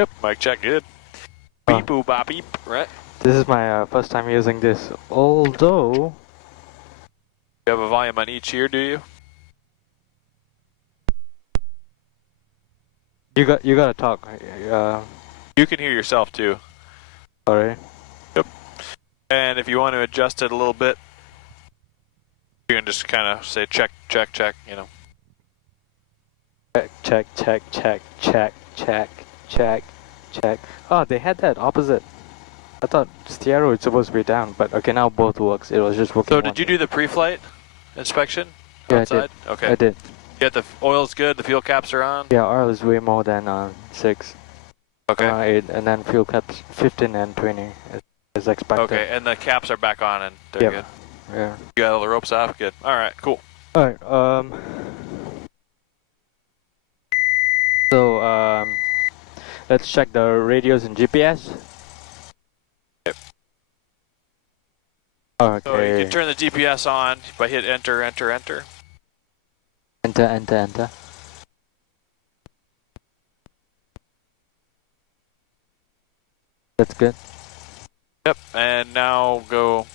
Yep, mic check, good. Beep boop bop beep, right? This is my first time using this, although... You have a volume on each ear, do you? You gotta talk. You can hear yourself too. Sorry. Yep. And if you want to adjust it a little bit, you can just kind of say check, check, check, you know. Check, check, check, check, check, check, check. Oh, they had that opposite. I thought stereo is supposed to be down, but okay, now both works. It was just working. So did you do the pre-flight inspection Yeah, outside? I did. Okay. I did. Yeah, the oil's good, the fuel caps are on? Yeah, oil is way more than 6. Okay. 8, and then fuel caps 15 and 20 is expected. Okay, and the caps are back on and they're good. Yeah. You got all the ropes off? Good. Alright, cool. Alright, so, let's check the radios and GPS. Yep. Okay. So you can turn the GPS on by hit enter, enter, enter. Enter, enter, enter. That's good. Yep, and now go.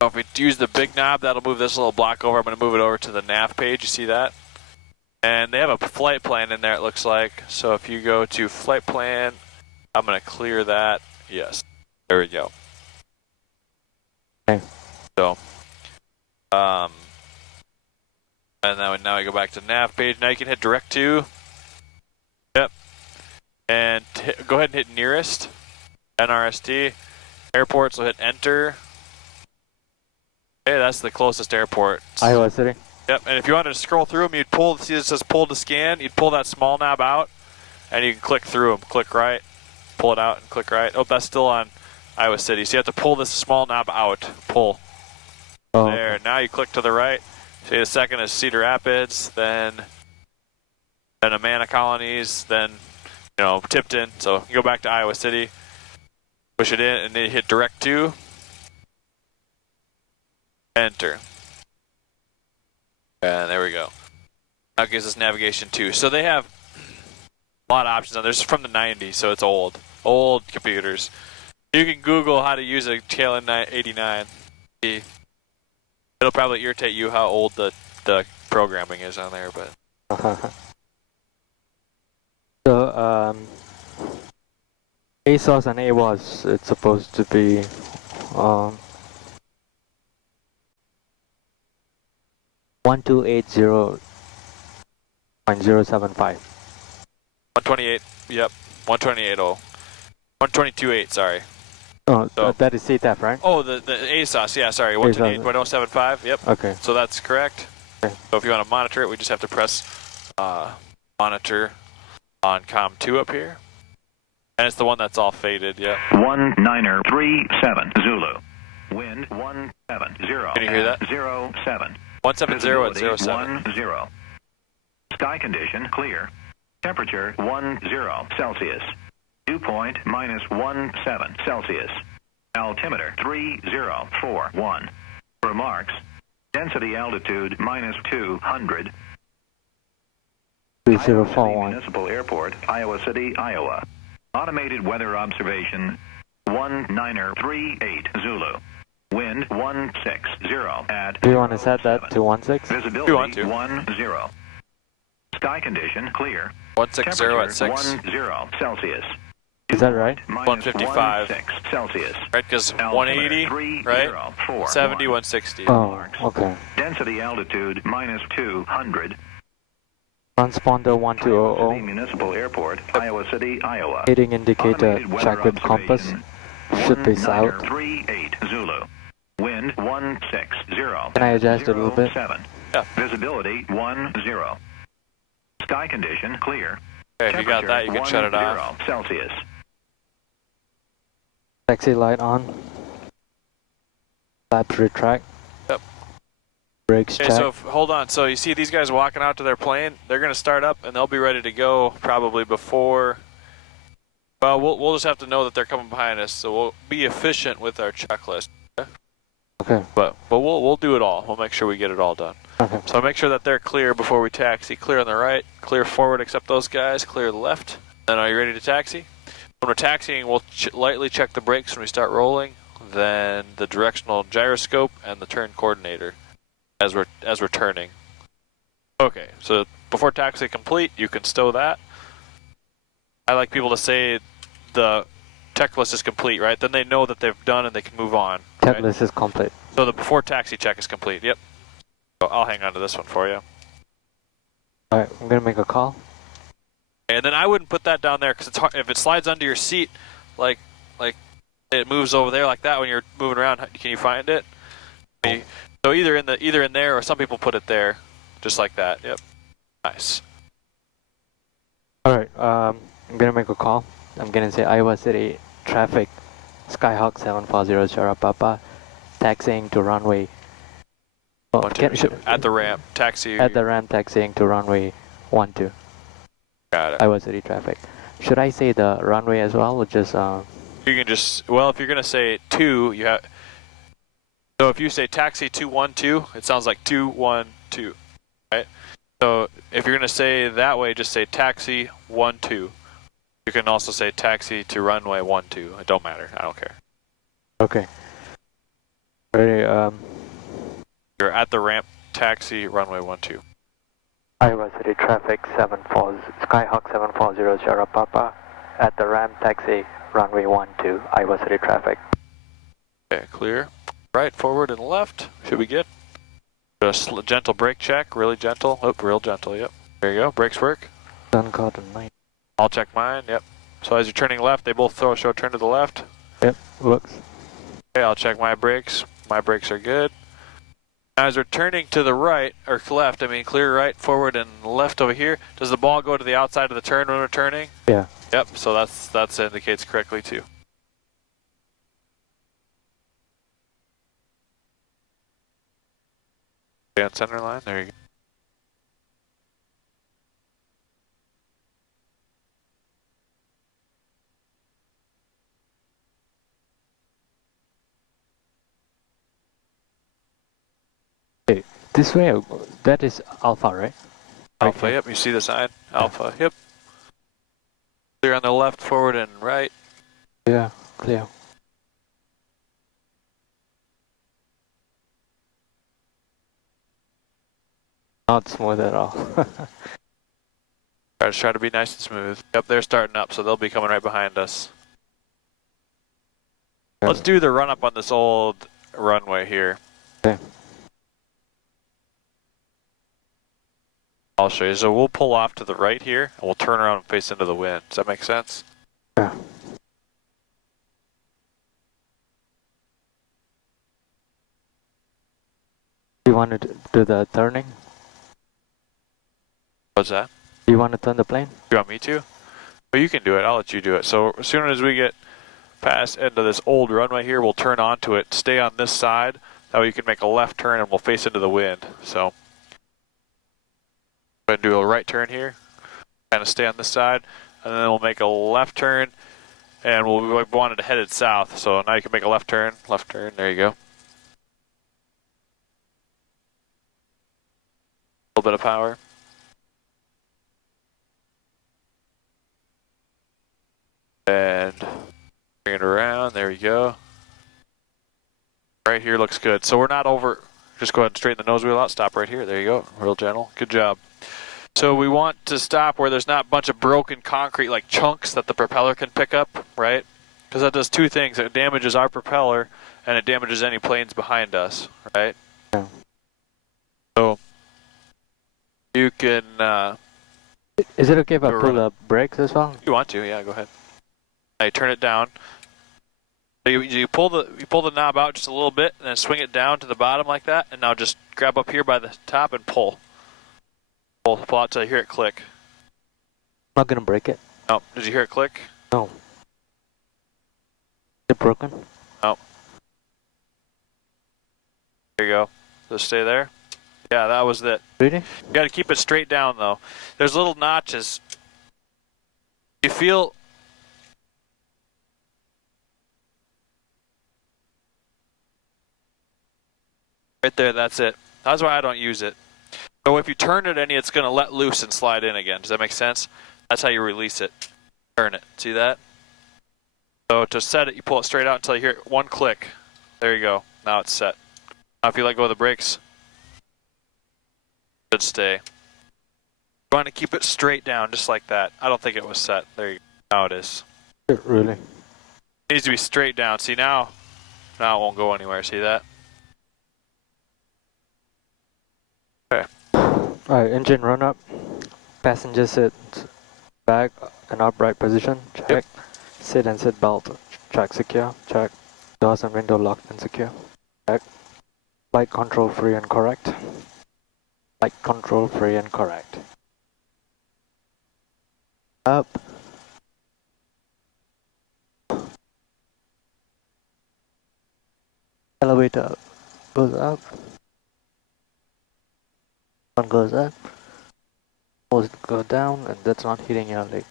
So if we use the big knob, that'll move this little block over. I'm going to move it over to the nav page. You see that? And they have a flight plan in there, it looks like. So if you go to flight plan, I'm going to clear that. Yes. There we go. Okay. So, and now we go back to the nav page. Now you can hit direct to. Yep. And go ahead and hit nearest. NRST. Airports will hit enter. Okay, that's the closest airport. Iowa City. Yep, and if you wanted to scroll through them, you'd pull, see it says pull to scan, you'd pull that small knob out, and you can click through them. Click right, pull it out, and click right. Oh, that's still on Iowa City. So you have to pull this small knob out, pull. Oh, There, okay. now you click to the right. See, the second is Cedar Rapids, then Amana Colonies, then, you know, Tipton. So you go back to Iowa City, push it in, and then you hit direct to, enter. And there we go. Now it gives us navigation too. So they have a lot of options on there. This is from the 90s, so it's old. Old computers. You can Google how to use a KLM 89. It'll probably irritate you how old the programming is on there, but. So, ASOS and AWOS, it's supposed to be, 1280.075. 128, yep. 128.0. 122.8, sorry. Oh, So- that is CTAF, right? Oh, the ASOS, yeah, sorry. 128.075, yep. Okay. So that's correct. Okay. So if you want to monitor it, we just have to press monitor on COM2 up here. And it's the one that's all faded, yeah. 1937 Zulu. Wind 170. Can you hear that? 07. 170 at Visibility 07. 10. Sky condition clear. Temperature 10 Celsius. Dew point -17 Celsius. Altimeter 3041. Remarks. Density altitude -200. 3041. Municipal Airport, Iowa City, Iowa. Automated weather observation 1938 Zulu. Wind 160 at. Do you want to set that to 16? Visibility You want to. 10. Sky condition clear. 160 at 6. 10 Celsius. Is that right? -155. 16 Celsius. Right, because 180, right? 70, 160. Oh, okay. Density altitude -200. Transponder Iowa City 1200. Municipal Airport, Iowa City, Iowa. Heading indicator Automated weather check with compass. observation. Should be south. 1938 Zulu. Wind 160. Can I adjust it a little bit? 07. Yeah. Visibility 10. Sky condition clear. Okay, if you got that, you can shut it off. 10 Celsius. Taxi light on. Flaps retract. Yep. Brakes Okay, check. so hold on. So you see these guys walking out to their plane? They're going to start up and they'll be ready to go probably before. Well, we'll just have to know that they're coming behind us, so we'll be efficient with our checklist. Okay. But we'll do it all. We'll make sure we get it all done. Okay. So make sure that they're clear before we taxi. Clear on the right, clear forward except those guys, clear the left. Then are you ready to taxi? When we're taxiing, we'll lightly check the brakes when we start rolling, then the directional gyroscope and the turn coordinator as we're turning. Okay, so before taxi complete, you can stow that. I like people to say the checklist is complete, right? Then they know that they've done and they can move on. Right? Checklist is complete. So the before taxi check is complete. Yep. So I'll hang on to this one for you. Alright, I'm gonna make a call. And then I wouldn't put that down there because it's hard. If it slides under your seat, like it moves over there like that when you're moving around. Can you find it? So either in there or some people put it there, just like that. Yep. Nice. Alright, I'm gonna make a call. I'm gonna say Iowa City traffic, Skyhawk 740 Sierra Papa, taxiing to runway. Oh, At the ramp, taxi. at the ramp, taxiing to runway 12. Got it. Iowa City traffic. Should I say the runway as well, or just You can just, well, if you're gonna say 2, you have. So if you say taxi 212, it sounds like 212, right? So if you're gonna say that way, just say taxi 12. You can also say taxi to runway 12. It don't matter. I don't care. okay? Ready? You're at the ramp, taxi runway 12. Iowa City traffic 740 Skyhawk 740 Sierra Papa, at the ramp, taxi runway 12. Iowa City traffic. Okay, clear. Right, forward, and left. Should be good. Just a gentle brake check, really gentle. Oh, real gentle. Yep. There you go. Brakes work. Sun caught on 9. I'll check mine. Yep. So as you're turning left, they both show turn to the left. Yep, looks. Okay, I'll check my brakes. My brakes are good. Now as we're turning to the right, or left, I mean clear right, forward, and left over here, does the ball go to the outside of the turn when we're turning? Yeah. Yep, so that indicates correctly too. Okay, on center line, there you go. This way, that is Alpha, right? Alpha, Okay. yep, you see the sign? Alpha, yep. Clear on the left, forward, and right. Yeah, clear. Not smooth at all. Try to be nice and smooth. Yep, they're starting up, so they'll be coming right behind us. Let's do the run up on this old runway here. Okay. I'll show you. So we'll pull off to the right here, and we'll turn around and face into the wind. Does that make sense? Yeah. You want to do the turning? What's that? Do you want to turn the plane? You want me to? Well, you can do it. I'll let you do it. So as soon as we get past into this old runway here, we'll turn onto it. Stay on this side. That way you can make a left turn, and we'll face into the wind. So go ahead and do a right turn here. Kind of stay on this side, and then we'll make a left turn, and we wanted to head it south. So now you can make a left turn. Left turn. There you go. A little bit of power. And bring it around. There we go. Right here looks good. So we're not over. Just go ahead and straighten the nose wheel out. Stop right here. There you go. Real gentle. Good job. So we want to stop where there's not a bunch of broken concrete like chunks that the propeller can pick up, right? Because that does two things. It damages our propeller and it damages any planes behind us, right? Yeah. So you can, Is it okay if I Go pull run the brakes as well? you want to, yeah, go ahead. Now you turn it down. So you pull the knob out just a little bit and then swing it down to the bottom like that, and now just grab up here by the top and pull. Pull out till you hear it click. I'm not gonna break it. Oh, did you hear it click? No. Is it broken? Oh. There you go. Just stay there. Yeah, that was it. Really? You got to keep it straight down though. There's little notches. You feel. Right there, that's it. That's why I don't use it. So if you turn it any, it's going to let loose and slide in again. Does that make sense? That's how you release it. Turn it. See that? So to set it, you pull it straight out until you hear one click. There you go. Now it's set. Now if you let go of the brakes, it should stay. You want to keep it straight down, just like that. I don't think it was set. There you go. Now it is. Really? It needs to be straight down. See now it won't go anywhere. See that? Okay. Alright, engine run up. Passenger sit back and upright position. Check. Yep. Sit and seat belt. Check secure. Check. Doors and window locked and secure. Check. Flight control free and correct. Flight control free and correct. Up. Elevator goes up. One goes up. Most go down, and that's not hitting your leg.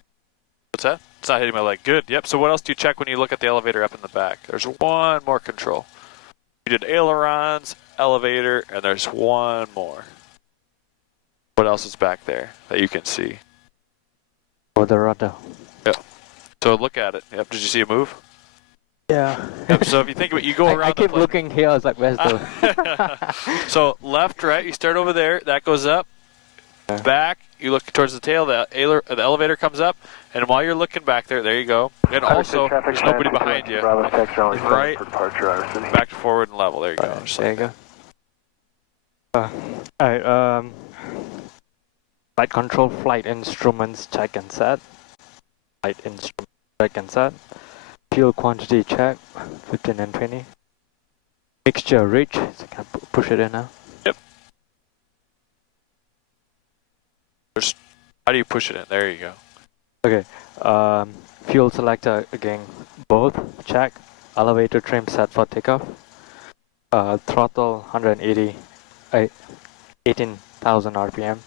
What's that? It's not hitting my leg. Good. Yep. So what else do you check when you look at the elevator up in the back? There's one more control. You did ailerons, elevator, and there's one more. What else is back there that you can see? Or the rudder. Yep. So look at it. Yep. Did you see it move? Yeah. Yep. So if you think about it, you go around I the keep plane. looking here, I was like, where's the... So left, right, you start over there, that goes up. Yeah. Back, you look towards the tail, the elevator comes up, and while you're looking back there you go. And also, there's nobody behind you. Right, back to forward and level, there you go. Just There you like go. Alright, flight control, flight instruments, check and set. Flight instrument, check and set. Fuel quantity check, 15 and 20. Mixture rich, so you can push it in now. Yep. How do you push it in? There you go. Okay, fuel selector again, both, check. Elevator trim set for takeoff. Throttle 180, 18,000 RPM.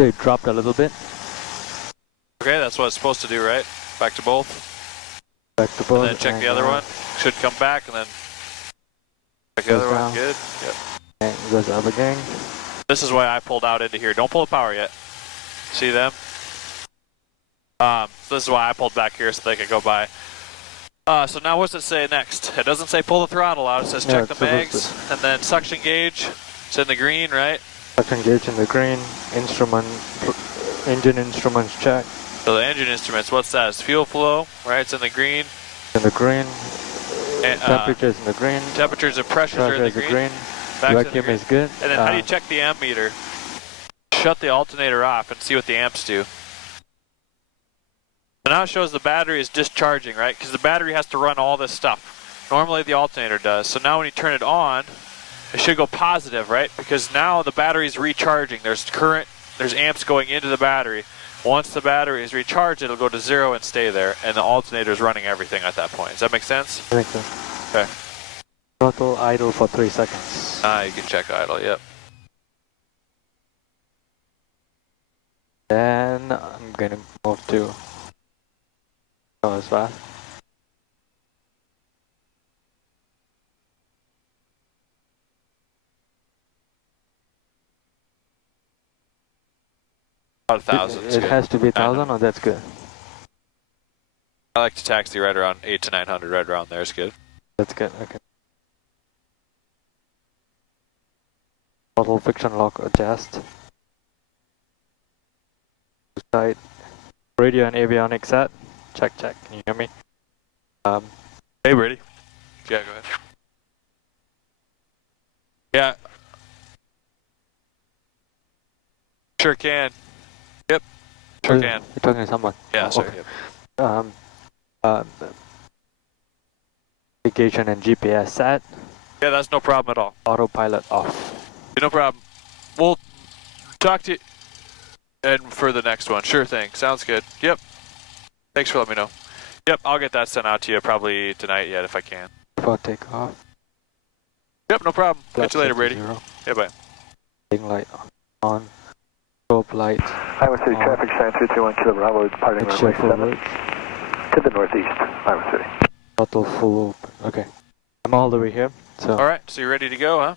It dropped a little bit. Okay, that's what it's supposed to do, right? Back to both. Back to both. And then check the other one. Should come back and then check the Goes other one. down. Good. Yep. And it goes up again. This is why I pulled out into here. Don't pull the power yet. See them? This is why I pulled back here so they could go by. So now what's it say next? It doesn't say pull the throttle out. It says check the mags. And then suction gauge. It's in the green, right? Suction gauge in the green. Instrument, engine instruments check. So the engine instruments, what's that? It's fuel flow, right? It's in the green. In the green. And, Temperatures in the green. temperatures and pressures are in Pressure the is green. green. Back to the Vacuum green. is good. And then how do you check the amp meter? Shut the alternator off and see what the amps do. So now it shows the battery is discharging, right? Because the battery has to run all this stuff. Normally the alternator does. So now when you turn it on, it should go positive, right? Because now the battery is recharging. There's current, there's amps going into the battery. Once the battery is recharged, it'll go to 0 and stay there. And the alternator is running everything at that point. Does that make sense? I think so. Okay. Throttle idle for 3 seconds. You can check idle, yep. Then I'm gonna move to go as fast. About 1,000. It has to be 1,000, or that's good. I like to taxi right around 800 to 900, right around there is good. That's good. Okay. Throttle friction lock adjust. Side. Radio and avionics set. Check, check. Can you hear me? Hey, Brady. Yeah, go ahead. Yeah. Sure can. Yep. Sure can. You're talking to someone. Yeah, Oh, sorry. okay. Yep. Navigation and GPS set. Yeah, that's no problem at all. Autopilot off. No problem. We'll talk to you and for the next one. Sure thing. Sounds good. Yep. Thanks for letting me know. Yep, I'll get that sent out to you probably tonight yet if I can. before takeoff. Yep, no problem. Catch you later, Flight Brady. 0. Yeah, bye. Heading light on. Strobe light. Iowa City on. traffic sign 331 Kilo Bravo departing Make runway sure full 7 roads. to the northeast, Iowa City. Throttle full open. Okay. I'm all the way here. So. All right, so you're ready to go, huh?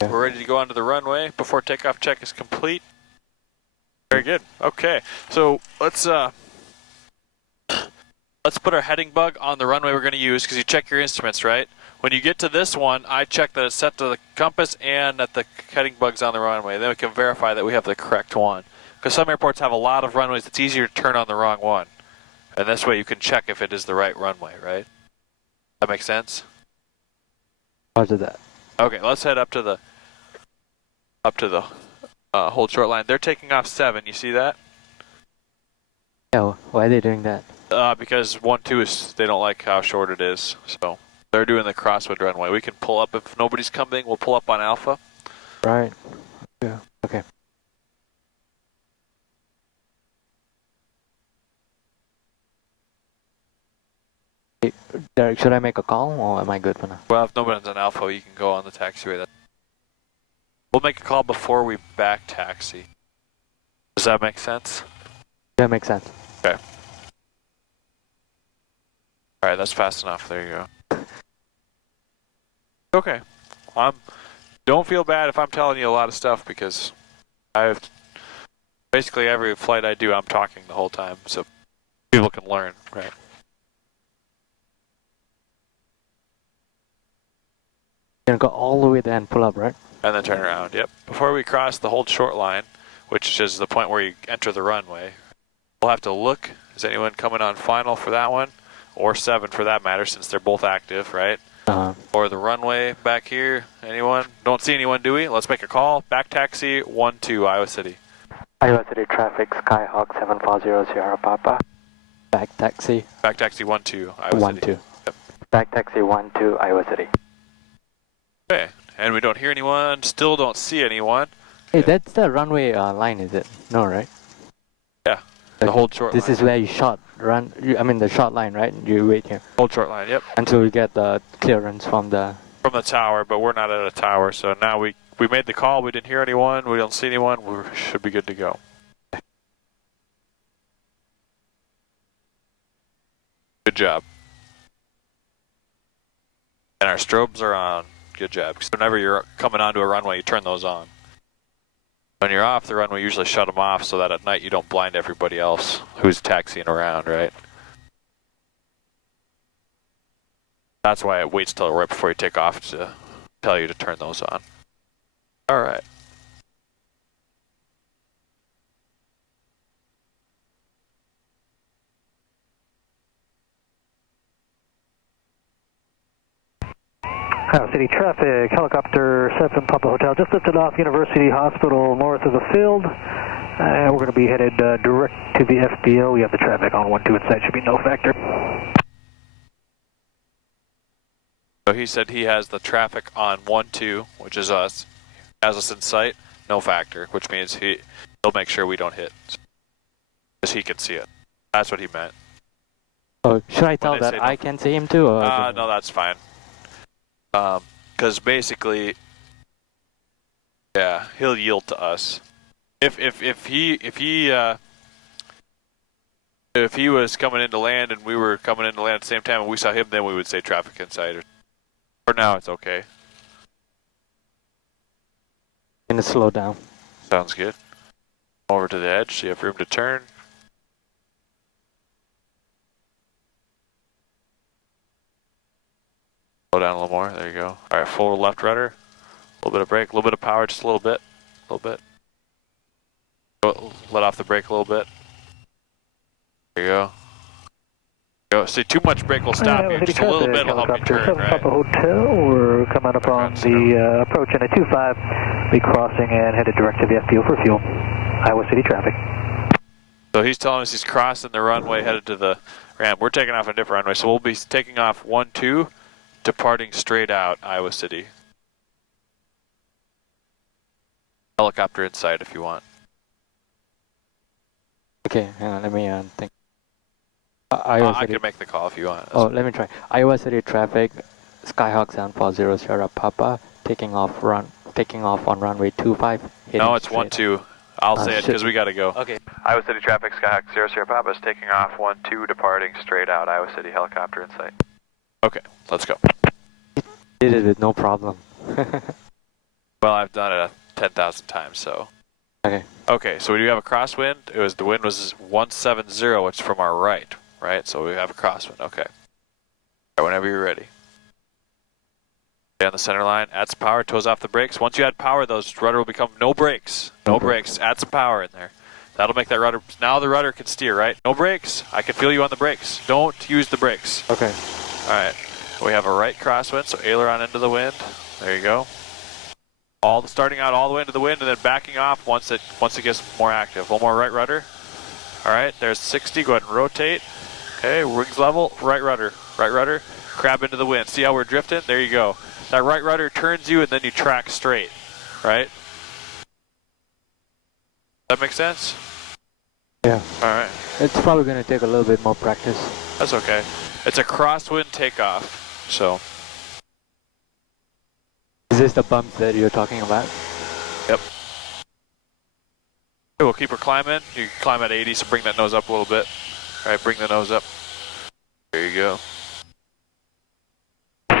Yeah. We're ready to go onto the runway before takeoff check is complete. Very good. Okay, so let's put our heading bug on the runway we're going to use because you check your instruments, right? When you get to this one, I check that it's set to the compass and that the heading bug's on the runway. Then we can verify that we have the correct one. Because some airports have a lot of runways, it's easier to turn on the wrong one. And this way you can check if it is the right runway, right? That makes sense? Roger that. Okay, let's head up to the hold short line. They're taking off 7. You see that? Yeah, why are they doing that? Because 1-2 is they don't like how short it is, so they're doing the crosswind runway. We can pull up if nobody's coming. We'll pull up on Alpha. Right. Yeah. Okay. Hey, Derek, should I make a call or am I good for now? Well, if nobody's on Alpha, you can go on the taxiway. We'll make a call before we back taxi. Does that make sense? Yeah, makes sense. Okay. All right, that's fast enough. There you go. Okay. Don't feel bad if I'm telling you a lot of stuff because basically every flight I do, I'm talking the whole time, so people can learn, right? You're gonna go all the way there and pull up, right? And then turn around, yep. Before we cross the hold short line, which is the point where you enter the runway, we'll have to look. Is anyone coming on final for that one? Or 7 for that matter, since they're both active, right? Or the runway back here. Anyone? Don't see anyone, do we? Let's make a call. Back taxi 1-2, Iowa City. Iowa City traffic, Skyhawk 740 Sierra Papa. Back taxi Back taxi 1-2, Iowa 1 City. 2. Back taxi 1 2, Iowa City. Okay, and we don't hear anyone, still don't see anyone. Hey, that's the runway line, is it? No, right? Yeah, the hold short This line. is where you I mean the short line, right? You wait here Hold short line, yep. until you get the clearance from the... From the tower, but we're not at a tower, so now we made the call, we didn't hear anyone, we don't see anyone, we should be good to go. Good job. And our strobes are on. Good job. Because whenever you're coming onto a runway, you turn those on. When you're off the runway, you usually shut them off so that at night you don't blind everybody else who's taxiing around, right? That's why it waits till right before you take off to tell you to turn those on. All right. Iowa City traffic, helicopter 7 Papa Hotel, just lifted off University Hospital north of the field. And we're going to be headed direct to the FBO. We have the traffic on 1-2 inside, should be no factor. So he said he has the traffic on 1-2, which is us, has us in sight, no factor, which means he'll make sure we don't hit, because he can see it. That's what he meant. Oh, should I tell they that say I can see him too? Or No, that's fine. Because basically, yeah, he'll yield to us. If he was coming into land and we were coming into land at the same time and we saw him, then we would say traffic in sight. For now, it's okay. Gonna slow down. Sounds good. Over to the edge, so you have room to turn. Slow down a little more. There you go. All right, full left rudder. A little bit of brake, a little bit of power, just a little bit. A little bit. Let off the brake a little bit. There you go. Go. See, too much brake will stop you. Just a little bit will help you turn, right? Papa Hotel, we're coming up on the approach in a 2-5. Be crossing and headed direct to the FBO for fuel. Iowa City traffic. So he's telling us he's crossing the runway headed to the ramp. We're taking off a different runway, so we'll be taking off 1-2, departing straight out Iowa City. Helicopter inside if you want. Okay, hang on, let me think. Iowa I City. can make the call if you want. Oh, let me try. Iowa City traffic, Skyhawk 740 Sierra Papa, taking off on runway 25. No, it's 1-2. I'll say it shit. because we gotta go. Okay. Iowa City traffic, Skyhawk 0 Sierra Papa is taking off 1-2, departing straight out. Iowa City helicopter in sight. Okay, let's go. Did it with no problem. Well, I've done it 10,000 times, so. Okay. Okay, so we do have a crosswind. The wind was 170, which is from our right, right? So we have a crosswind. Okay. All right, whenever you're ready. Stay on the center line. Add some power. Toes off the brakes. Once you add power, those rudder will become no brakes. No brakes. Add some power in there. That'll make that rudder. Now the rudder can steer, right? No brakes. I can feel you on the brakes. Don't use the brakes. Okay. All right. We have a right crosswind, so aileron into the wind. There you go. Starting out all the way into the wind and then backing off once it gets more active. One more right rudder. All right, there's 60. Go ahead and rotate. Okay, wings level. Right rudder. Right rudder. Crab into the wind. See how we're drifting? There you go. That right rudder turns you and then you track straight. Right? That make sense? Yeah. All right. It's probably going to take a little bit more practice. That's okay. It's a crosswind takeoff. So. Is this the bump that you're talking about? Yep. Okay, we'll keep her climbing. You can climb at 80, so bring that nose up a little bit. All right, bring the nose up. There you go. We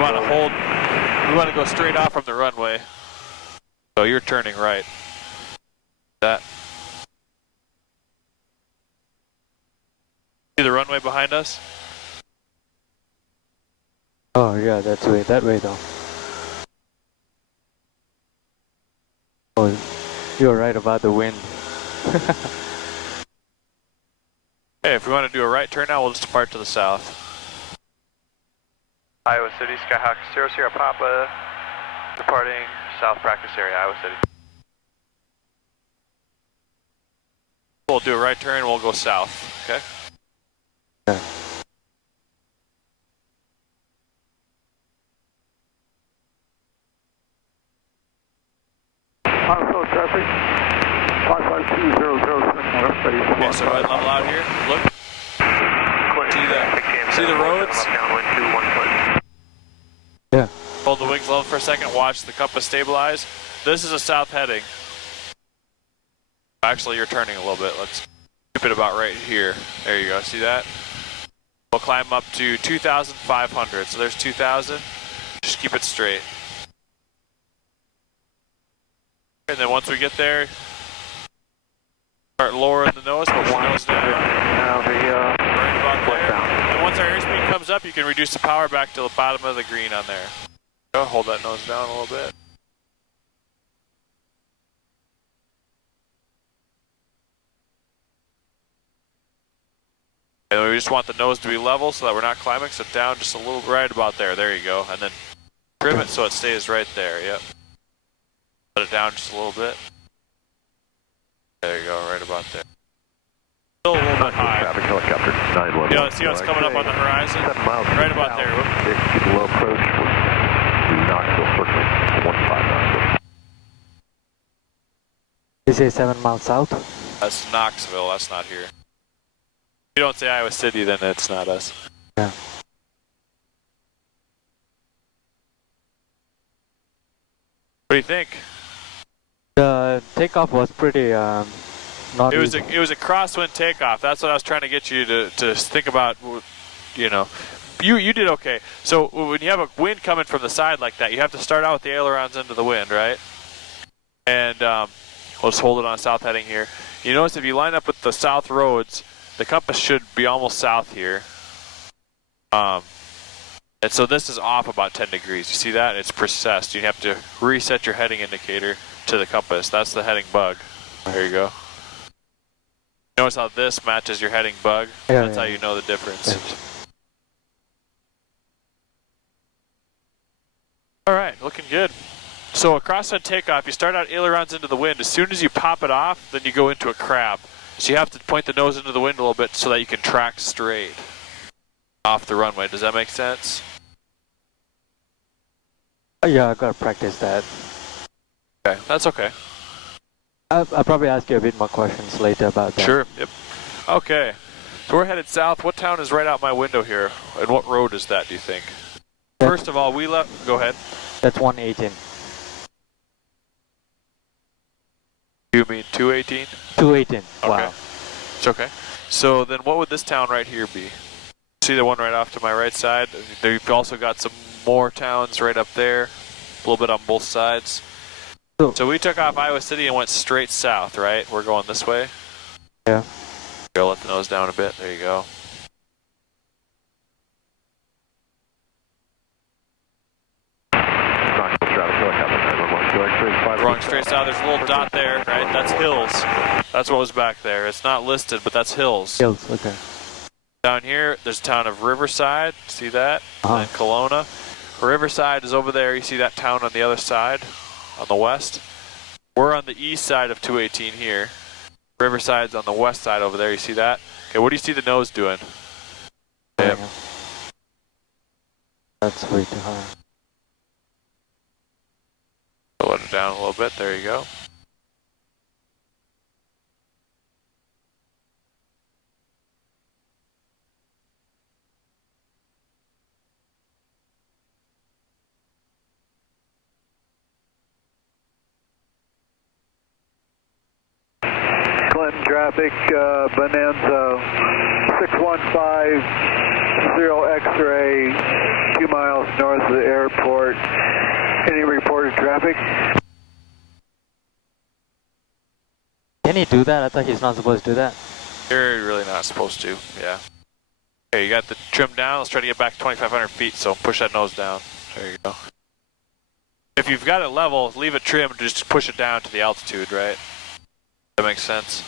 want to hold. We want to go straight off from the runway. So you're turning right. That. See the runway behind us? Oh yeah, that way though. Oh, you're right about the wind. Hey, if we want to do a right turn now, we'll just depart to the south. Iowa City, Skyhawk 0 Sierra Papa, departing south practice area, Iowa City. We'll do a right turn, we'll go south, okay? Okay. Oslo traffic, 55200 west base. Okay, so go ahead and level out here. Look. See the roads? Yeah. Hold the wings level for a second. Watch the compass stabilize. This is a south heading. Actually, you're turning a little bit. Let's keep it about right here. There you go. See that? We'll climb up to 2,500. So there's 2,000. Just keep it straight. And then once we get there, start lowering the nose, push the nose down. Now Right about there. down. And once our airspeed comes up, you can reduce the power back to the bottom of the green on there. Go, hold that nose down a little bit. And we just want the nose to be level so that we're not climbing, so down just a little right about there. There you go. And then trim it so it stays right there. Yep. Let it down just a little bit. There you go, right about there. Still a little bit high. Traffic helicopter 911. You know, see how it's coming up on the horizon? 7 miles Right about there. Whoop. Keep a low approach to Knoxville Circle, 15 Knoxville. You say 7 miles south? That's Knoxville, that's not here. If you don't say Iowa City, then it's not us. Yeah. What do you think? The takeoff was pretty not It was easy. a crosswind takeoff. That's what I was trying to get you to think about. You know, you did okay. So when you have a wind coming from the side like that, you have to start out with the ailerons into the wind, right? And we'll just hold it on south heading here. You notice if you line up with the south roads, the compass should be almost south here. And so this is off about 10 degrees. You see that? It's precessed. You have to reset your heading indicator to the compass. That's the heading bug. There you go. Notice how this matches your heading bug? Yeah, That's yeah. how you know the difference. Yeah. Alright, looking good. So a crosswind takeoff, you start out ailerons into the wind. As soon as you pop it off, then you go into a crab. So you have to point the nose into the wind a little bit so that you can track straight off the runway. Does that make sense? Yeah, I gotta practice that. Okay, that's okay. I'll probably ask you a bit more questions later about that. Sure, yep. Okay, So we're headed south. What town is right out my window here? And what road is that, do you think? First of all, we left... Go ahead. That's 118. You mean 218? 218. Okay. Wow. It's okay. So then what would this town right here be? See the one right off to my right side? They've also got some more towns right up there. A little bit on both sides. So we took off Iowa City and went straight south, right? We're going this way? Yeah. Go let the nose down a bit. There you go. Going straight south. There's a little dot there, right? That's hills. That's what was back there. It's not listed, but that's hills. Hills, okay. Down here, there's the town of Riverside. See that? Uh-huh. And Kelowna. Riverside is over there. You see that town on the other side, on the west. We're on the east side of 218 here. Riverside's on the west side over there. You see that? Okay, what do you see the nose doing? Yep. That's way too high. Let it down a little bit. There you go. Clinton traffic, Bonanza 6150 X-ray, 2 miles north of the airport. Any reported traffic? Can he do that? I thought he's not supposed to do that. You're really not supposed to, yeah. Okay, you got the trim down. Let's try to get back 2,500 feet, so push that nose down. There you go. If you've got it level, leave it trimmed, just push it down to the altitude, right? That makes sense?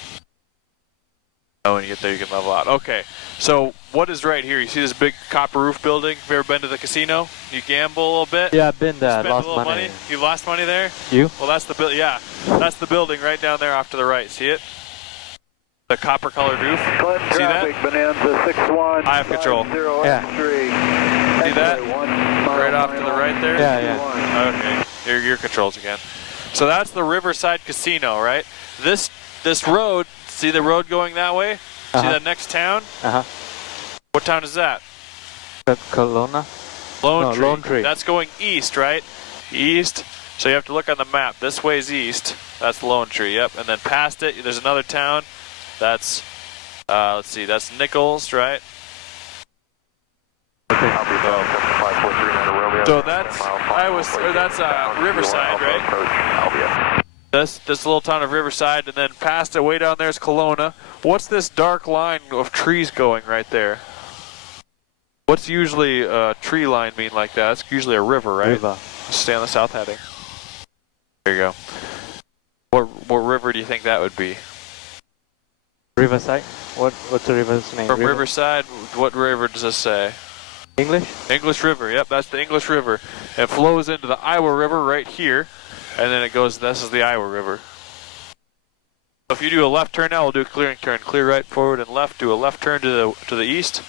Oh, when you get there, you can level out. Okay, so what is right here? You see this big copper roof building? Have you ever been to the casino? You gamble a little bit? Yeah, I've been there. Spend Lost a little money. money. You lost money there? You? Well, that's the yeah, that's the building right down there off to the right. See it? The copper-colored roof. Clinton See traffic, that? Bonanza 6150 I have control. Yeah. See that? Right off to the right there? Yeah, yeah. Okay, your controls again. So that's the Riverside Casino, right? This road, see the road going that way? See that next town? Uh-huh. What town is that? Kelowna? Lone Tree. Lone Tree. That's going east, right? East. So you have to look on the map. This way's east. That's Lone Tree, yep. And then past it, there's another town. That's, let's see, that's Nichols, right? So that's Riverside, right? This little town of Riverside, and then past it, way down there is Kelowna. What's this dark line of trees going right there? What's usually a tree line mean like that? It's usually a river, right? River. Stay on the south heading. There you go. What river do you think that would be? Riverside? What's the river's name? From River? Riverside, what river does this say? English? English River, yep, that's the English River. It flows into the Iowa River right here, and then it goes, this is the Iowa River. So if you do a left turn now, we'll do a clearing turn. Clear right, forward, and left. Do a left turn to the east.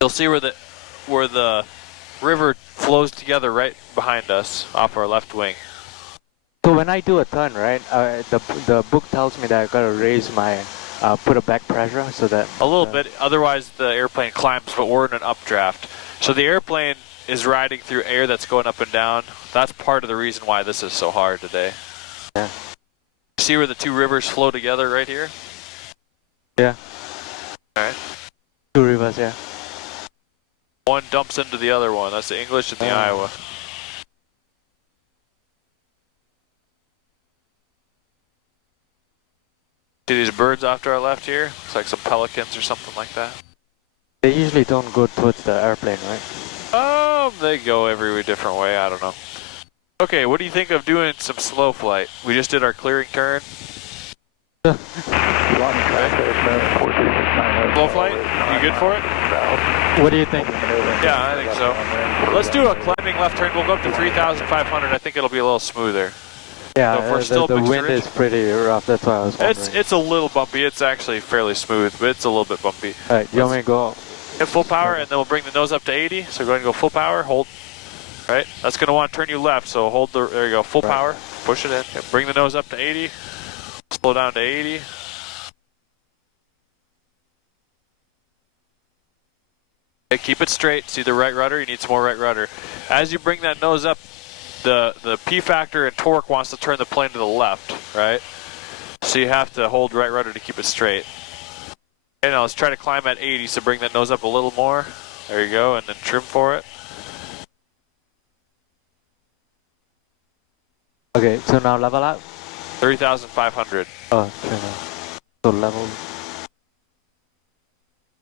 You'll see where the river flows together right behind us, off our left wing. So when I do a turn, right, the book tells me that I gotta raise my, put a back pressure so that... A little bit, otherwise the airplane climbs, but we're in an updraft. So the airplane is riding through air that's going up and down. That's part of the reason why this is so hard today. Yeah. See where the two rivers flow together right here? Yeah. Alright. Two rivers, yeah. One dumps into the other one. That's the English and the Iowa. See these birds off to our left here? Looks like some pelicans or something like that. They usually don't go towards the airplane, right? They go every different way. I don't know. Okay, what do you think of doing some slow flight? We just did our clearing turn. Slow flight? You good for it? What do you think? Yeah, I think so. Let's do a climbing left turn. We'll go up to 3,500. I think it'll be a little smoother. Yeah, So if we're still the mixed wind ridge. is pretty rough, that's why I was wondering. It's a little bumpy. It's actually fairly smooth, but it's a little bit bumpy. Alright, you want me to go? Hit full power, and then we'll bring the nose up to 80. So go ahead and go full power, hold. Right? That's going to want to turn you left, so hold the, there you go, full power. Push it in. Okay, bring the nose up to 80. Slow down to 80. Okay, keep it straight. See the right rudder? You need some more right rudder. As you bring that nose up, the P factor and torque wants to turn the plane to the left, right? So you have to hold right rudder to keep it straight. Okay, now let's try to climb at 80, so bring that nose up a little more. There you go, and then trim for it. Okay, so now level out. 3,500. Oh, so level.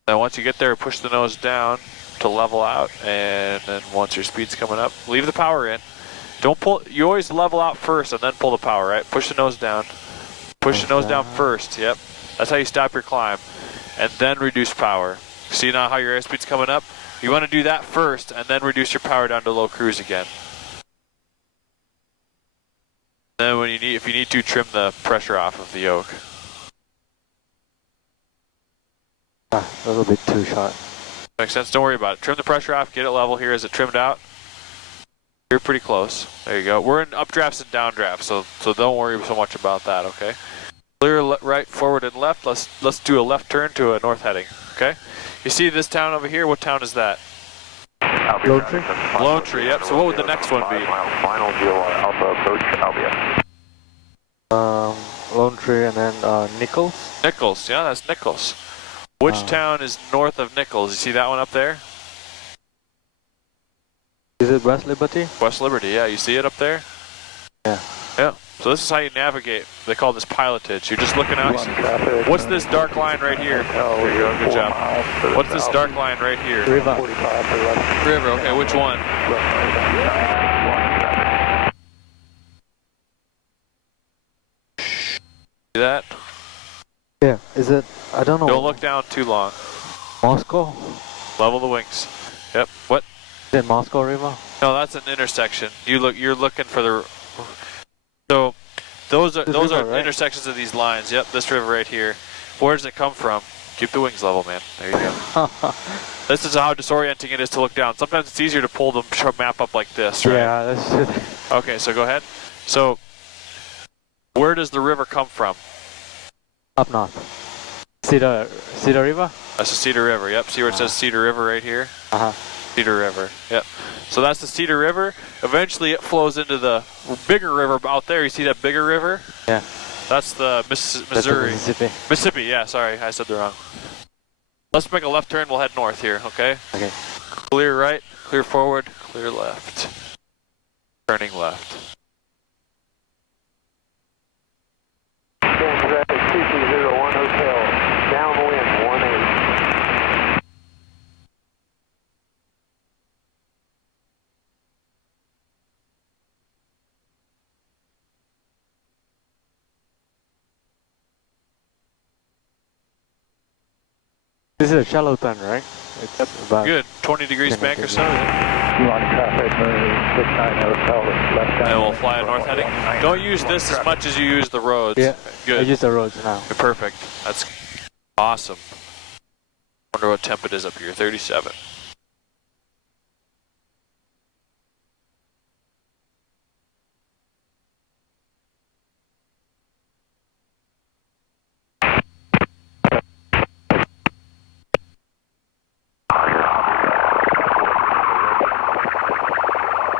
Then once you get there, push the nose down to level out, and then once your speed's coming up, leave the power in. Don't pull, you always level out first and then pull the power, right? Push the nose down. Push the nose down first, yep. That's how you stop your climb. And then reduce power. See now how your airspeed's coming up? You want to do that first and then reduce your power down to low cruise again. Then when you need, if you need to, trim the pressure off of the yoke. A little bit too short. Makes sense, don't worry about it. Trim the pressure off, get it level here. Is it trimmed out? You're pretty close. There you go. We're in updrafts and downdrafts, so don't worry so much about that, okay? Clear right, forward, and left. Let's do a left turn to a north heading, okay? You see this town over here? What town is that? Lone Tree? Lone Tree, yep. So what would the next one be? Final deal, Alpha approach Albia. Lone Tree and then Nichols. Nichols, yeah, that's Nichols. Which town is north of Nichols? You see that one up there? Is it West Liberty? West Liberty, yeah. You see it up there? Yeah. Yeah. So this is how you navigate. They call this pilotage. You're just looking out. What's this dark line right here? There you go, good job. What's this dark line right here? River. River, okay, which one? See that? Yeah, is it, I don't know. Don't look down too long. Moscow? Level the wings. Yep. What? Is it Moscow River? No, that's an intersection. You're looking for the. So, those are right? intersections of these lines. Yep, this river right here. Where does it come from? Keep the wings level, man. There you go. This is how disorienting it is to look down. Sometimes it's easier to pull the map up like this, right? Yeah, that's it. Okay, so go ahead. So, where does the river come from? Up north. Cedar River? That's the Cedar River. Yep. See where it says Cedar River right here? Cedar River. Yep. So that's the Cedar River. Eventually it flows into the bigger river out there. You see that bigger river? Yeah. That's the Missouri. That's the Mississippi. Mississippi, yeah, sorry. I said the wrong. Let's make a left turn. We'll head north here, okay? Okay. Clear right, clear forward, clear left. Turning left. Traffic 2201 Hotel, downwind 18. This is a shallow turn, right? It's about Good. 20 degrees bank or so. You on traffic 69 Hotel, left down. And we'll fly a north heading. Don't use this as much as you use the roads. Yeah. Good. I use the roads now. Okay, perfect. That's awesome. Wonder what temp it is up here. 37.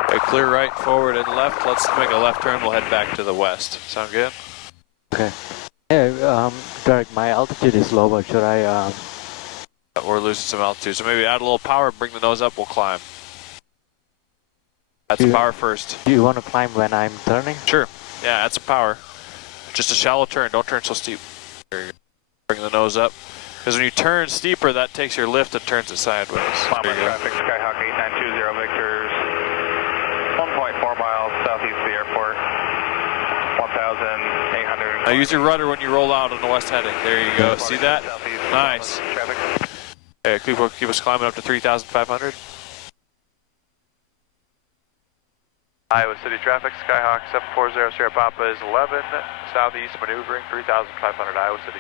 Okay, clear right, forward, and left. Let's make a left turn. We'll head back to the west. Sound good? Okay. Yeah, Derek, my altitude is low, but should I, We're losing some altitude, so maybe add a little power, bring the nose up, we'll climb. Add some power first. do you want to climb when I'm turning? Sure. Yeah, add some power. Just a shallow turn. Don't turn so steep. There you go. Bring the nose up. Because when you turn steeper, that takes your lift and turns it sideways. Climb on traffic, Skyhawk 8920 Victors, 1.4 miles southeast of the airport, 1,800. Now use your rudder when you roll out on the west heading. There you go. See that? Nice. Okay, keep us climbing up to 3,500. Iowa City traffic, Skyhawk 740 Sierra Papa is 11, southeast maneuvering 3,500 Iowa City.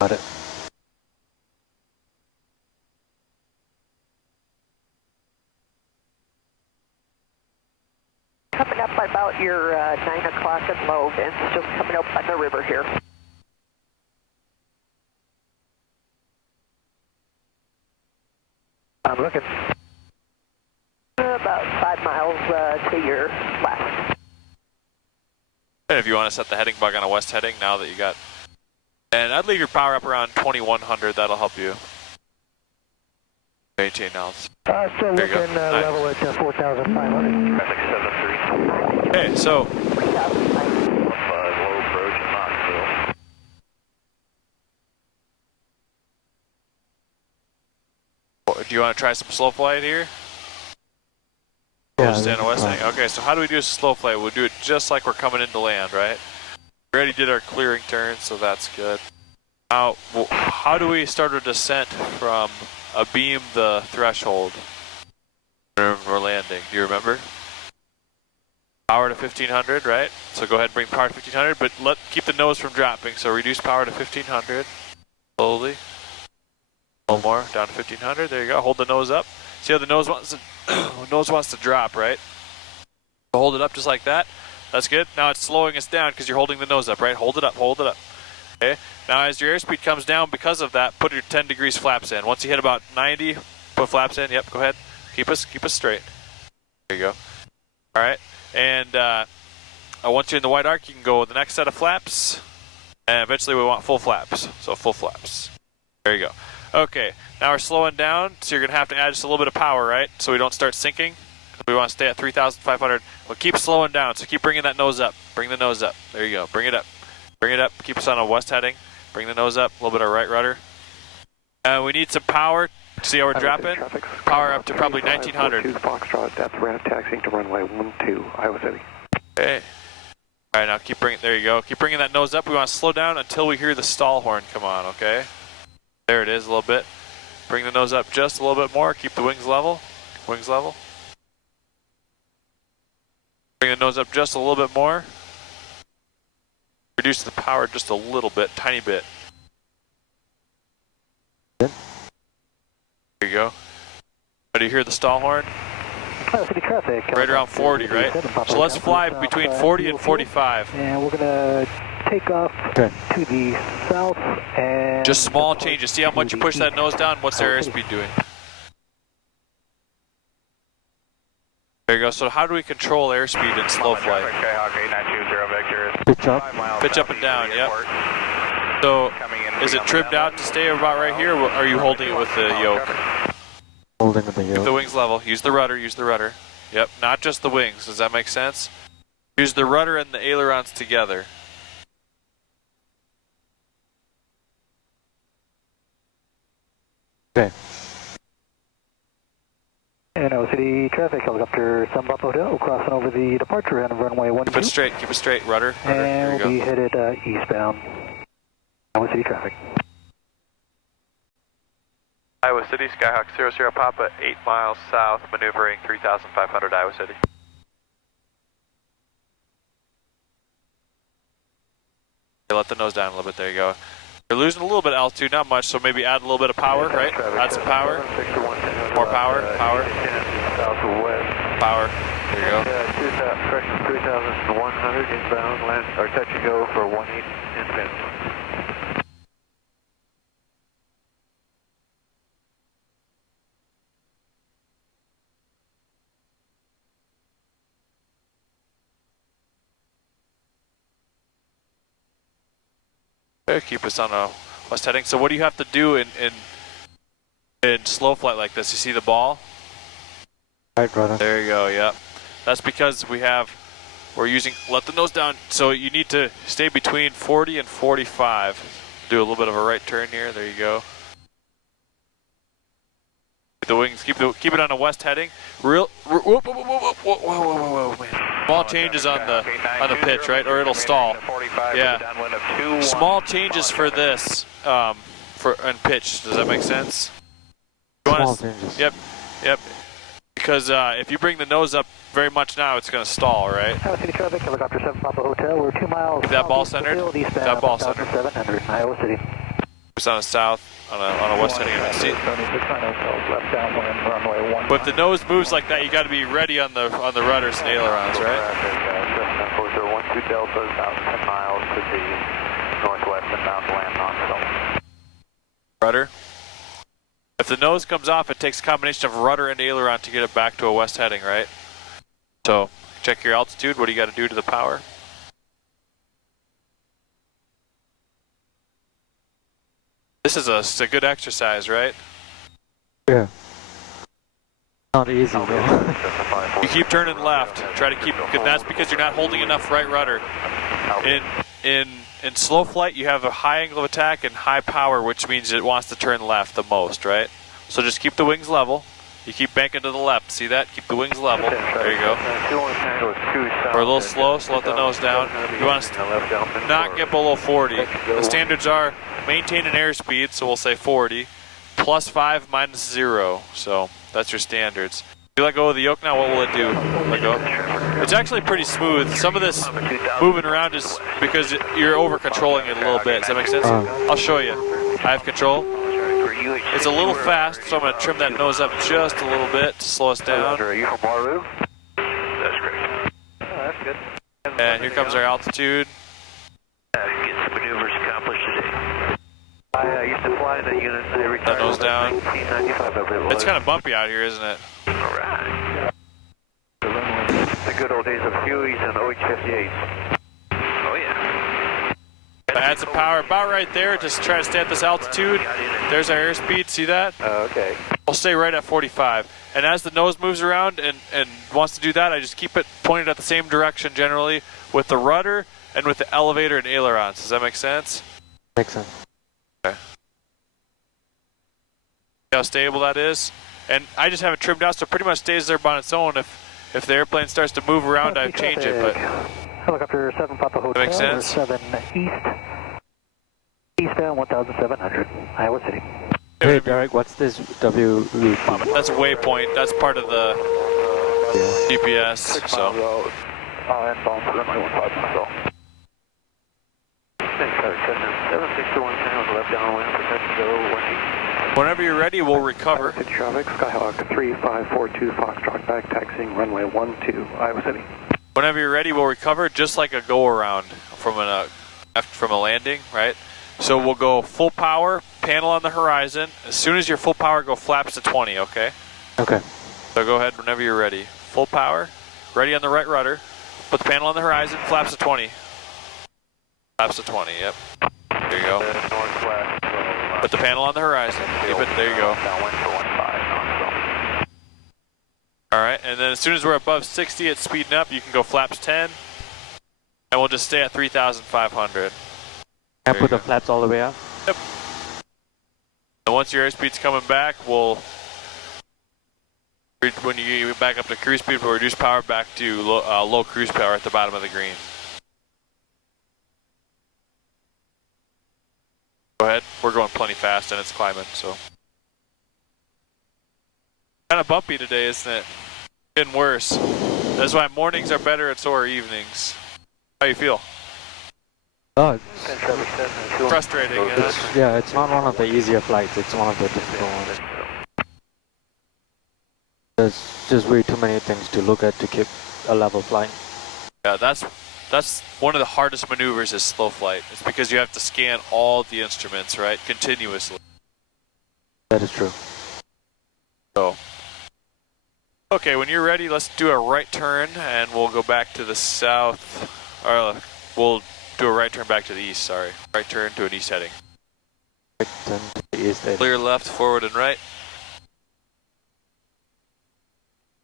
Got it. about your 9 o'clock and low winds just coming up on the river here. I'm looking. About 5 miles to your left. And if you want to set the heading bug on a west heading now that you got... And I'd leave your power up around 2100, that'll help you. 18 knots. Still There you go. looking Nice. level at 4,500. Traffic 73. Okay, so 3,500. Low approach and Knoxville. do you want to try some slow flight here? Yeah, We'll stay on the west fine. heading. Okay, so how do we do a slow flight? We'll do it just like we're coming into land, right? We already did our clearing turn, so that's good. Now, how do we start a descent from a beam the threshold when we're landing? Do you remember? Power to 1500, right? So go ahead and bring power to 1500, but keep the nose from dropping. So reduce power to 1500 slowly. A little more down to 1500. There you go. Hold the nose up. See how the nose wants to drop, right? So hold it up just like that. That's good. Now it's slowing us down because you're holding the nose up, right? Hold it up. Hold it up. Okay. Now as your airspeed comes down because of that, put your 10 degrees flaps in. Once you hit about 90, put flaps in. Yep. Go ahead. Keep us straight. There you go. All right. And once you're in the white arc, you can go with the next set of flaps. And eventually we want full flaps. So full flaps. There you go. Okay, now we're slowing down, so you're going to have to add just a little bit of power, right? So we don't start sinking. We want to stay at 3,500. Well, keep slowing down, so keep bringing that nose up. Bring the nose up. There you go. Bring it up. Bring it up. Keep us on a west heading. Bring the nose up. A little bit of right rudder. We need some power. See how we're dropping? Power up to probably 1,900. Foxtrot, that's ramp taxiing to runway 12, Iowa City. Okay. All right, now keep bringing. There you go. Keep bringing that nose up. We want to slow down until we hear the stall horn come on. Okay. There it is, a little bit. Bring the nose up just a little bit more. Keep the wings level. Wings level. Bring the nose up just a little bit more. Reduce the power just a little bit, tiny bit. Good. There you go. Do you hear the stall horn? City traffic. Right around 40, right? So let's fly between 40 and 45. And we're going to take off Okay. to the south and... Just small changes. See how much you push that nose down? What's their airspeed doing? There you go. So how do we control airspeed in slow flight? Traffic Skyhawk 8920 Victor. Pitch up. 5 miles Pitch up and southeast down, of the yep. airport. So Coming in is it on the trimmed out downwind. to stay about right here, or are you holding it with the yoke? Holding the Keep the yoke. wings level. Use the rudder. Use the rudder. Yep, not just the wings. Does that make sense? Use the rudder and the ailerons together. Okay. And Iowa City traffic, helicopter Sun Papa Hotel, crossing over the departure end of runway 12. Keep it straight. Keep it straight. Rudder. Rudder. There And you we'll be go. headed eastbound. Iowa City traffic. Iowa City, Skyhawk 00 Papa, 8 miles south, maneuvering 3,500 Iowa City. Okay, let the nose down a little bit. There you go. You're losing a little bit of altitude, not much, so maybe add a little bit of power, right? Add some power. More power. Power. Southwest. Power. There you go. 3,100 inbound, land, or touch and go for 18 inbound. Okay, keep us on a west heading. So what do you have to do in slow flight like this? You see the ball? Right rudder. There you go, yep. That's because we're using, let the nose down, so you need to stay between 40 and 45. Do a little bit of a right turn here, there you go. The wings, keep it on a west heading. Whoa, man. Small changes on the pitch, right? Or it'll stall. Yeah. Small changes for this, and pitch. Does that make sense? You wanna Small changes. Yep. Because if you bring the nose up very much now, it's going to stall, right? Iowa City traffic, helicopter 7 Papa Hotel. We're 2 miles. Is that ball southeast of centered? Field, eastbound, That ball centered? 700 Iowa City. It's on a south, on a west heading. I see. 7600 left downwind, runway 1. But if the nose moves like that, you got to be ready on the rudders and ailerons, right? Traffic, Delta is about 10 miles to the northwest and bound to land Knoxville. Rudder. If the nose comes off, it takes a combination of rudder and aileron to get it back to a west heading, right? So, check your altitude. What do you got to do to the power? This is a good exercise, right? Yeah. Not easy though. You keep turning left. Try to keep, that's because you're not holding enough right rudder. In slow flight, you have a high angle of attack and high power, which means it wants to turn left the most, right? So just keep the wings level. You keep banking to the left. See that? Keep the wings level. There you go. We're a little slow, so let the nose down. You want to not get below 40. The standards are maintain an airspeed, so we'll say 40, plus 5 minus 0. So that's your standards. If you let go of the yoke now, what will it do? Let go. It's actually pretty smooth. Some of this moving around is because you're over controlling it a little bit. Does that make sense? I'll show you. I have control. It's a little fast, so I'm going to trim that nose up just a little bit to slow us down. Are you from Waterloo? That's great. Oh, that's good. And here comes our altitude. Get some maneuvers accomplished today. I used to fly in a unit and I retired. Nose down. 1995. It's kind of bumpy out here, isn't it? Alright. The good old days of Hueys and OH-58s. Oh yeah. Add some power about right there. Just try to stay at this altitude. There's our airspeed. See that? Okay. We'll stay right at 45. And as the nose moves around and wants to do that, I just keep it pointed at the same direction generally with the rudder and with the elevator and ailerons. Does that make sense? Makes sense. Okay. See how stable that is? And I just have it trimmed out so it pretty much stays there on its own. If the airplane starts to move around, I change it. But Helicopter 7 Papa Hotel. that makes sense? 7 East. Eastbound 1700, Iowa City. Hey Derek, what's this W loop? That's a waypoint. That's part of the GPS. So. And bound to runway 15 Knoxville. 761 channels left downwind for touch go 18. Whenever you're ready, we'll recover. City traffic, Skyhawk 3542 Foxtrot back taxiing runway 12, Iowa City. Whenever you're ready, we'll recover just like a go-around from a landing, right? So we'll go full power, panel on the horizon. As soon as you're full power, go flaps to 20, okay? Okay. So go ahead whenever you're ready. Full power, ready on the right rudder. Put the panel on the horizon, flaps to 20. Flaps to 20, yep. There you go. Northwest. Put the panel on the horizon. Keep it, there you go. Downwind for 15 Knoxville. Alright, and then as soon as we're above 60, it's speeding up. You can go flaps 10. And we'll just stay at 3,500. Can I There put you the go. flaps all the way up? Yep. And once your airspeed's coming back, when you get back up to cruise speed, we'll reduce power back to low cruise power at the bottom of the green. Go ahead. We're going plenty fast and it's climbing, so. Kind of bumpy today, isn't it? Getting worse. That's why mornings are better and so are evenings. How you feel? Oh, Frustrating, isn't it? yeah, it's not one of the easier flights, it's one of the difficult ones. There's just way too many things to look at to keep a level flight. Yeah, that's one of the hardest maneuvers is slow flight. It's because you have to scan all the instruments, right? Continuously. That is true. So, okay, when you're ready, let's do a right turn and we'll go back to the south. Or we'll do a right turn back to the east, sorry. Right turn to an east heading. Right turn to the east heading. Clear left, forward, and right.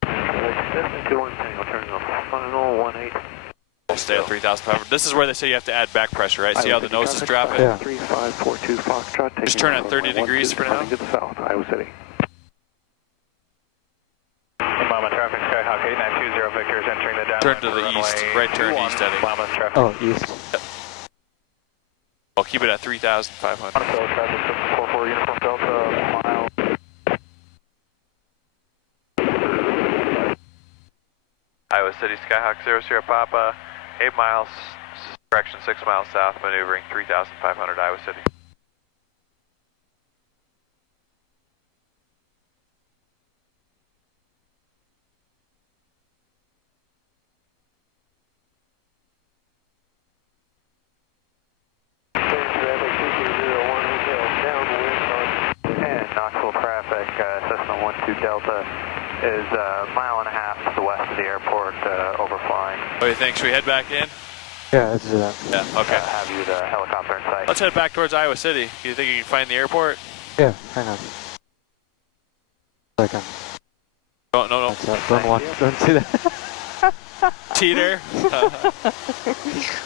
721 Tango, turning off final 18. We'll stay at 3,500. This is where they say you have to add back pressure, right? See how the nose is dropping? Yeah. 3542 Foxtrot. Just turn at 30 degrees for now. To the south, Iowa City. Mama traffic, Skyhawk 8920 Victor is entering the downwind. Turn to the east. Right turn east heading. Mama traffic. Oh, east. I'll keep it at 3,500. Monticello traffic, 744 Uniform Delta, mile. Iowa City, Skyhawk 00 Papa, 8 miles, correction 6 miles south, maneuvering 3,500 Iowa City. Delta is a mile and a half to the west of the airport, overflying. What do you think? Should we head back in? Yeah, let's do that. Yeah, okay. Have you the helicopter in sight? Let's head back towards Iowa City. Do you think you can find the airport? Yeah, hang on. Second. Oh, no. Don't see that. Teeter.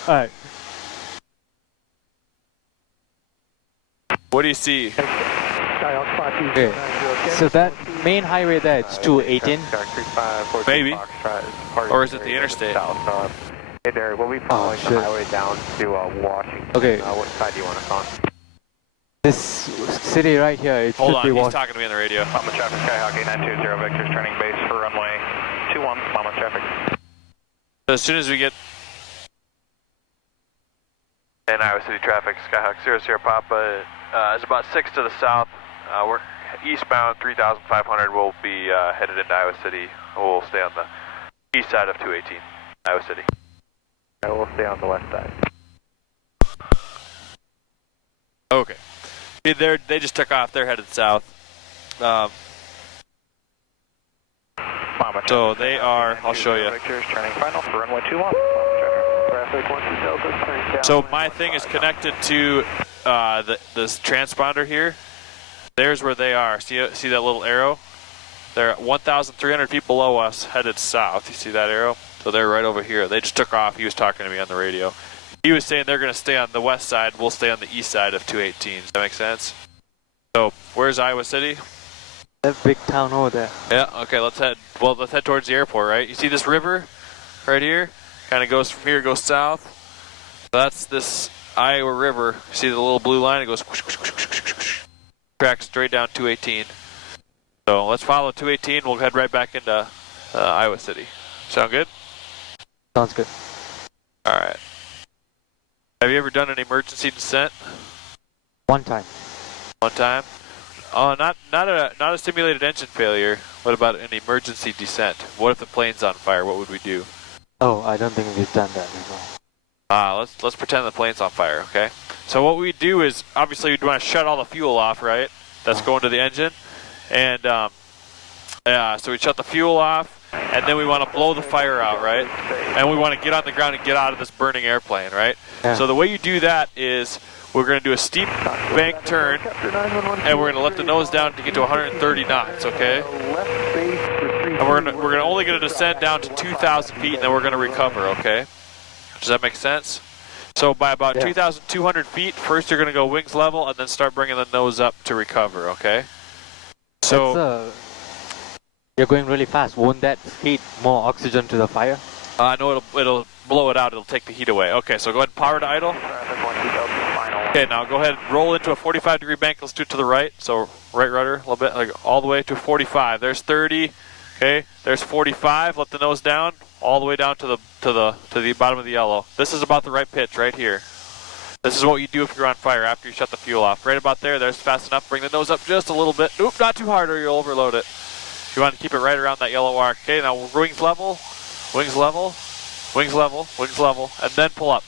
Alright. What do you see? Okay. So that main highway there, it's 218. Maybe. Or is it the interstate? Hey Derek, we'll be following the highway down to Washington. Okay. What side do you want us on? This city right here, it Hold should on, be he's Washington. talking to me on the radio. Mama traffic, Skyhawk 8920, vectors turning base for runway 21, Mama traffic. So as soon as we get... And Iowa City traffic, Skyhawk 00 Papa is about 6 to the south. We're eastbound 3,500. We'll be headed into Iowa City. We'll stay on the east side of 218, Iowa City. We'll stay on the west side. Okay. They just took off. They're headed south. So they are, I'll show you. Vectors turning final for runway 21. So my thing is connected to this transponder here. There's where they are. See that little arrow? They're 1,300 feet below us, headed south. You see that arrow? So they're right over here. They just took off. He was talking to me on the radio. He was saying they're going to stay on the west side. We'll stay on the east side of 218. Does that make sense? So where's Iowa City? That big town over there. Yeah. Okay. Let's head towards the airport. Right. You see this river right here? Kind of goes from here, goes south. So that's this Iowa River. See the little blue line? It goes whoosh, whoosh, whoosh, whoosh, whoosh, tracks straight down 218. So let's follow 218. We'll head right back into Iowa City. Sound good? Sounds good. All right. Have you ever done an emergency descent? One time. One time? Oh, not a simulated engine failure. What about an emergency descent? What if the plane's on fire? What would we do? Oh, I don't think we've done that before. Let's pretend the plane's on fire, okay? So what we do is, obviously we'd want to shut all the fuel off, right? That's going to the engine. And, so we shut the fuel off, and then we want to blow the fire out, right? And we want to get on the ground and get out of this burning airplane, right? Yeah. So the way you do that is, we're going to do a steep bank turn, and we're going to let the nose down to get to 130 knots, okay? And we're only going to descend down to 2,000 feet, and then we're going to recover, okay? Does that make sense? So by about 2,200 feet, first you're going to go wings level, and then start bringing the nose up to recover, okay? So you're going really fast. Won't that feed more oxygen to the fire? no, it'll blow it out. It'll take the heat away. Okay, so go ahead and power to idle. Okay, now go ahead and roll into a 45-degree bank. Let's do it to the right. So right rudder a little bit, like all the way to 45. There's 30. Okay, there's 45. Let the nose down all the way down to the bottom of the yellow. This is about the right pitch right here. This is what you do if you're on fire after you shut the fuel off. Right about there. There's fast enough. Bring the nose up just a little bit. Oop, not too hard or you'll overload it. You want to keep it right around that yellow arc. Okay, now wings level, wings level, wings level, wings level, and then pull up.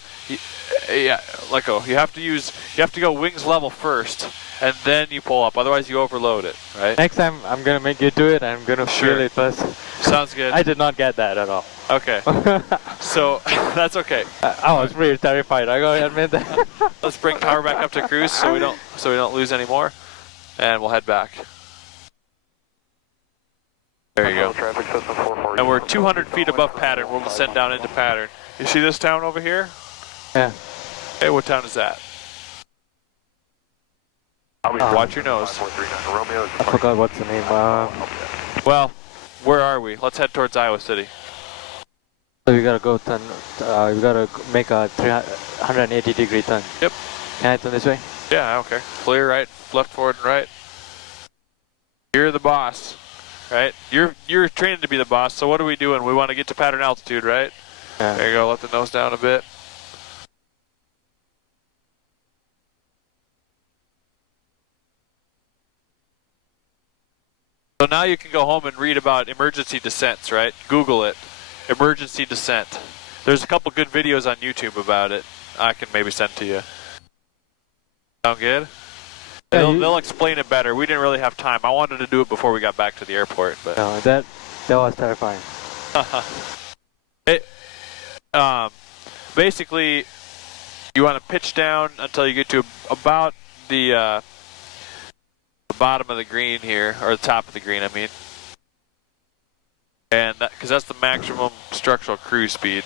Yeah, let go. You have to go wings level first, and then you pull up. Otherwise, you overload it, right? Next time, I'm going to make you do it, and I'm going to feel it first. Sounds good. I did not get that at all. Okay. So, that's okay. I was pretty terrified. I gotta admit that. Let's bring power back up to cruise so we don't lose any more, and we'll head back. There you go. And we're 200 feet above pattern. We'll descend down into pattern. You see this town over here? Yeah. Hey, what town is that? Watch your nose. I forgot what's the name. Well, where are we? Let's head towards Iowa City. So we gotta go turn. We gotta make a 180-degree turn. Yep. Can I turn this way? Yeah, I don't care. Clear right, left, forward, and right. You're the boss, right? You're trained to be the boss. So what are we doing? We want to get to pattern altitude, right? Yeah. There you go. Let the nose down a bit. So now you can go home and read about emergency descents, right? Google it. Emergency descent. There's a couple good videos on YouTube about it. I can maybe send to you. Sound good? They'll explain it better. We didn't really have time. I wanted to do it before we got back to the airport, but No, that was terrifying. Basically, you want to pitch down until you get to about the bottom of the green here, or the top of the green, I mean. And because that's the maximum structural cruise speed.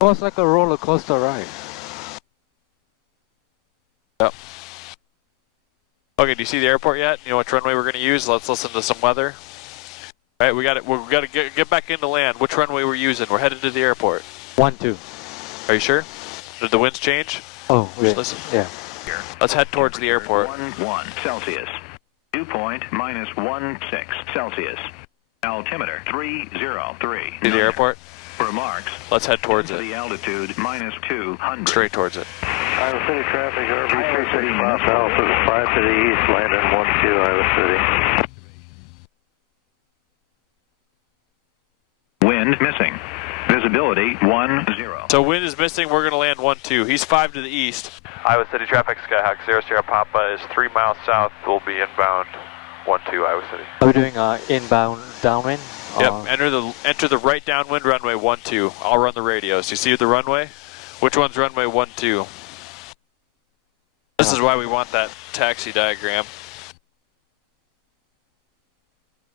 It was like a roller coaster ride. Yep. Okay, do you see the airport yet? You know which runway we're going to use? Let's listen to some weather. All right, we got to get back into land. Which runway we're using? We're headed to the airport. 12. Are you sure? Did the winds change? Oh, yeah. Listen. Yeah. Let's head towards the airport. 1 Celsius. Dew point -16 Celsius. Altimeter 303. See the airport? For marks. Let's head towards To it. the altitude -200. Straight towards it. Iowa City traffic, RB Iowa City 365 Alpha, 5 to the east, landing 12 Iowa City. Wind missing. Visibility 10. So wind is missing. We're going to land 12. He's 5 to the east. Iowa City traffic, Skyhawk 0 Sierra Papa is 3 miles south. We'll be inbound 12 Iowa City. Are we doing inbound downwind? Yep. Enter the right downwind runway 12. I'll run the radios. You see the runway? Which one's runway 12? This is why we want that taxi diagram.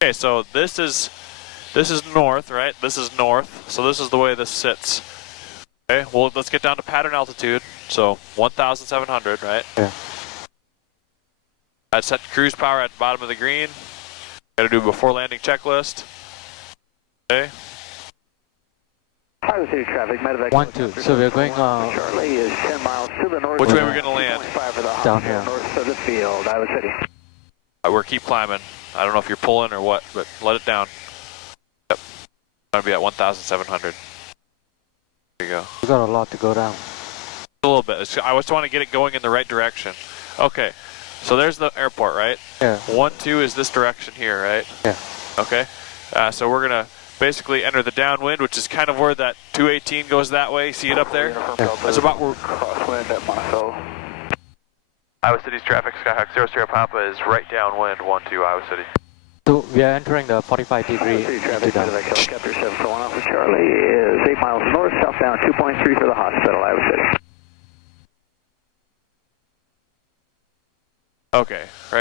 Okay, so this is north, right? This is north. So this is the way this sits. Okay, well, let's get down to pattern altitude. So 1,700, right? Yeah. I'd set cruise power at the bottom of the green. Got to do a before landing checklist. Okay. Iowa City traffic, medevac. 12. So we're going Charlie is 10 miles to the north. Which way are we going to land? 2.5 for the Down hospital, here. north of the field, Iowa City. We're keep climbing. I don't know if you're pulling or what, but let it down. Yep. I'm going to be at 1,700. There you go. We got a lot to go down. A little bit. I just want to get it going in the right direction. Okay. So there's the airport, right? Yeah. 12 is this direction here, right? Yeah. Okay. So we're going to basically enter the downwind, which is kind of where that 218 goes that way. See it up there? That's about where... Crosswind at Monticello. Iowa City's traffic, Skyhawk 0 Sierra Papa is right downwind 12 Iowa City. So we are entering the 45 degree Iowa City traffic, into medevac helicopter 741 Alpha Charlie is 8 miles north, southbound 2.3 for the hospital, Iowa City. Okay. Right.